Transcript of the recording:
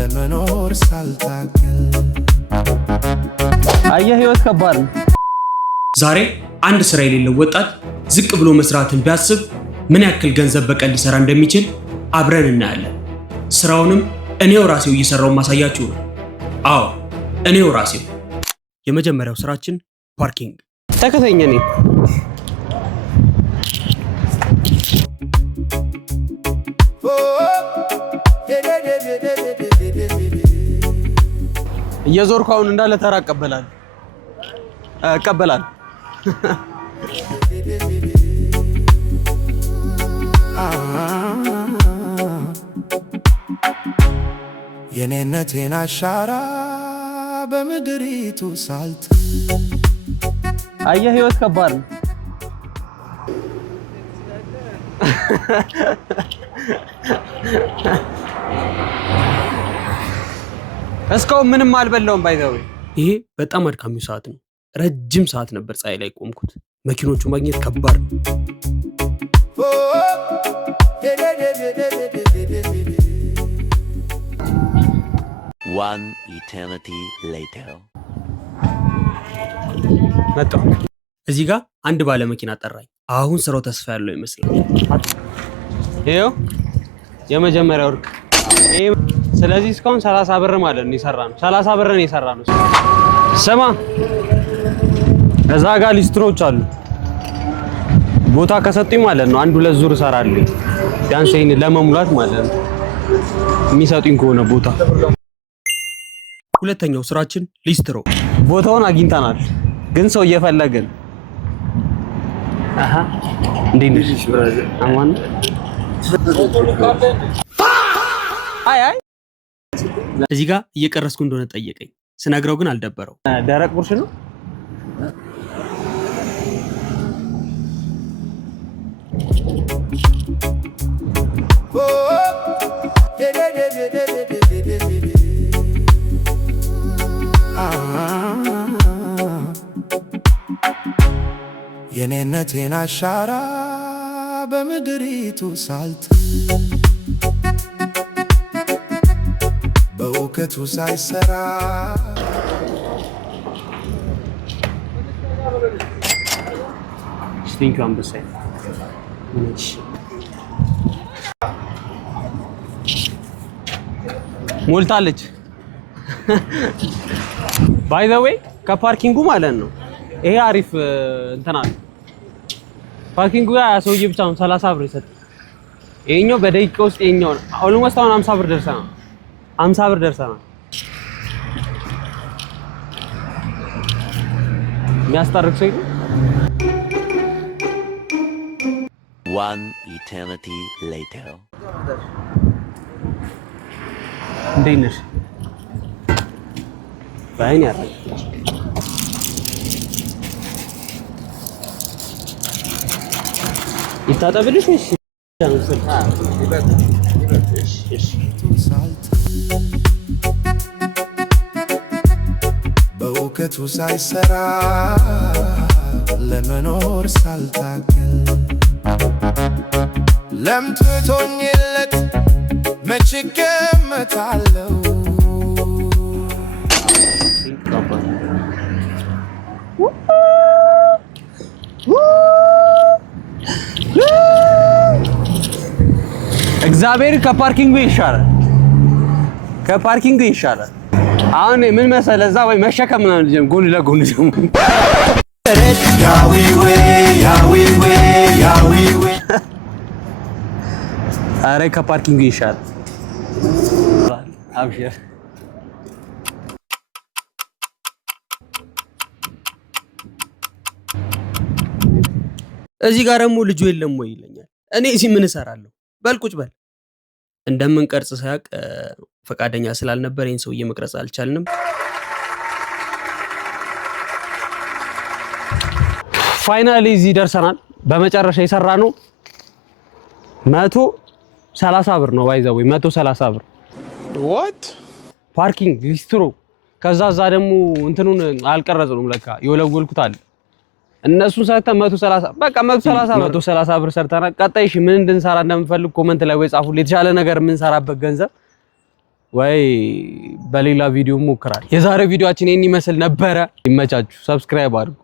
ለመኖር ሳልታገል አየህ ህይወት ከባድ ነው ዛሬ አንድ ስራ የሌለው ወጣት ዝቅ ብሎ መስራትን ቢያስብ ምን ያክል ገንዘብ በቀን ሊሰራ እንደሚችል አብረን እናያለን ስራውንም እኔው ራሴው እየሰራው ማሳያችሁ ነው አዎ እኔው ራሴው የመጀመሪያው ስራችን ፓርኪንግ ተከተኛ ነኝ እየዞርኩ አሁን እንዳለ ተራ እቀበላለሁ የኔነቴን አሻራ በምድሪቱ ሳልት አየህ ህይወት ከባድ ነው እስካሁን ምንም አልበላውም ባይዘው ይሄ በጣም አድካሚው ሰዓት ነው ረጅም ሰዓት ነበር ፀሐይ ላይ ቆምኩት መኪኖቹ ማግኘት ከባድ ነው One eternity later መጣ እዚህ ጋር አንድ ባለ መኪና ጠራኝ አሁን ስራው ተስፋ ያለው ይመስላል ይሄው የመጀመሪያው ወርቅ ስለዚህ እስካሁን 30 ብር ማለት ነው ይሰራነው 30 ብር ነው ይሰራነው ስማ እዛ ጋር ሊስትሮች አሉ ቦታ ከሰጡኝ ማለት ነው አንድ ሁለት ዙር እሰራለሁ ቢያንስ ይሄን ለመሙላት ማለት ነው የሚሰጡኝ ከሆነ ቦታ ሁለተኛው ስራችን ሊስትሮ ቦታውን አግኝተናል ግን ሰው እየፈለገን አሃ እንዴት ነሽ ብራዘር አማን አይ እዚህ ጋር እየቀረስኩ እንደሆነ ጠየቀኝ ስነግረው ግን አልደበረው ደረቅ ቁርሽ ነው የኔነቴን አሻራ በምድሪቱ ሳልት በእውቀቱ ሳይሰራ ስቲንክ አንበሳይ ሞልታለች ባይ ዘ ዌይ ከፓርኪንጉ ማለት ነው ይሄ አሪፍ እንትና ፓርኪንጉ ያ ሰውዬ ብቻ ነው 30 ብር ይሰጥ ይሄኛው በደቂቃ ውስጥ ይሄኛው ኦልሞስት አሁን 50 ብር ደርሰናል 50 ብር ደርሰናል የሚያስጠርቅ ሰው One eternity later እንዴት ነሽ ባይን ያለ ይታጠብልሽ ወይስ በእውቀቱ ሳይሰራ ለመኖር ሳልታገል ለምትቶኝለት መች ገመታለው እግዚአብሔር ከፓርኪንጉ ይሻላል አሁን ምን መሰለ እዛ ወይ መሸከም ምናምን ልጅም ጎን ለጎን ደግሞ አረ ከፓርኪንጉ ይሻላል አብሽር እዚህ ጋር ደግሞ ልጁ የለም ወይ ይለኛል እኔ እዚህ ምን እሰራለሁ በልቁጭ በል እንደምንቀርጽ ሳያቅ ፈቃደኛ ስላልነበር ይሄን ሰውዬ መቅረጽ አልቻልንም ፋይናሊ እዚህ ደርሰናል በመጨረሻ የሰራነው 130 ብር ነው ባይዘው 130 ብር what ፓርኪንግ ሊስትሮ ከዛ ደግሞ እንትኑን አልቀረጽንም ለካ የወለወልኩት አለ እነሱን ሰርተን 130 በቃ 130 ብር ሰርተናል ቀጣይ እሺ ምን እንድንሰራ እንደምፈልግ ኮሜንት ላይ ወይ ጻፉልኝ የተሻለ ነገር ምን ሰራበት ገንዘብ ወይ በሌላ ቪዲዮ ሞክራል። የዛሬ ቪዲዮአችን ይሄን ይመስል ነበረ። ይመቻችሁ። ሰብስክራይብ አድርጉ።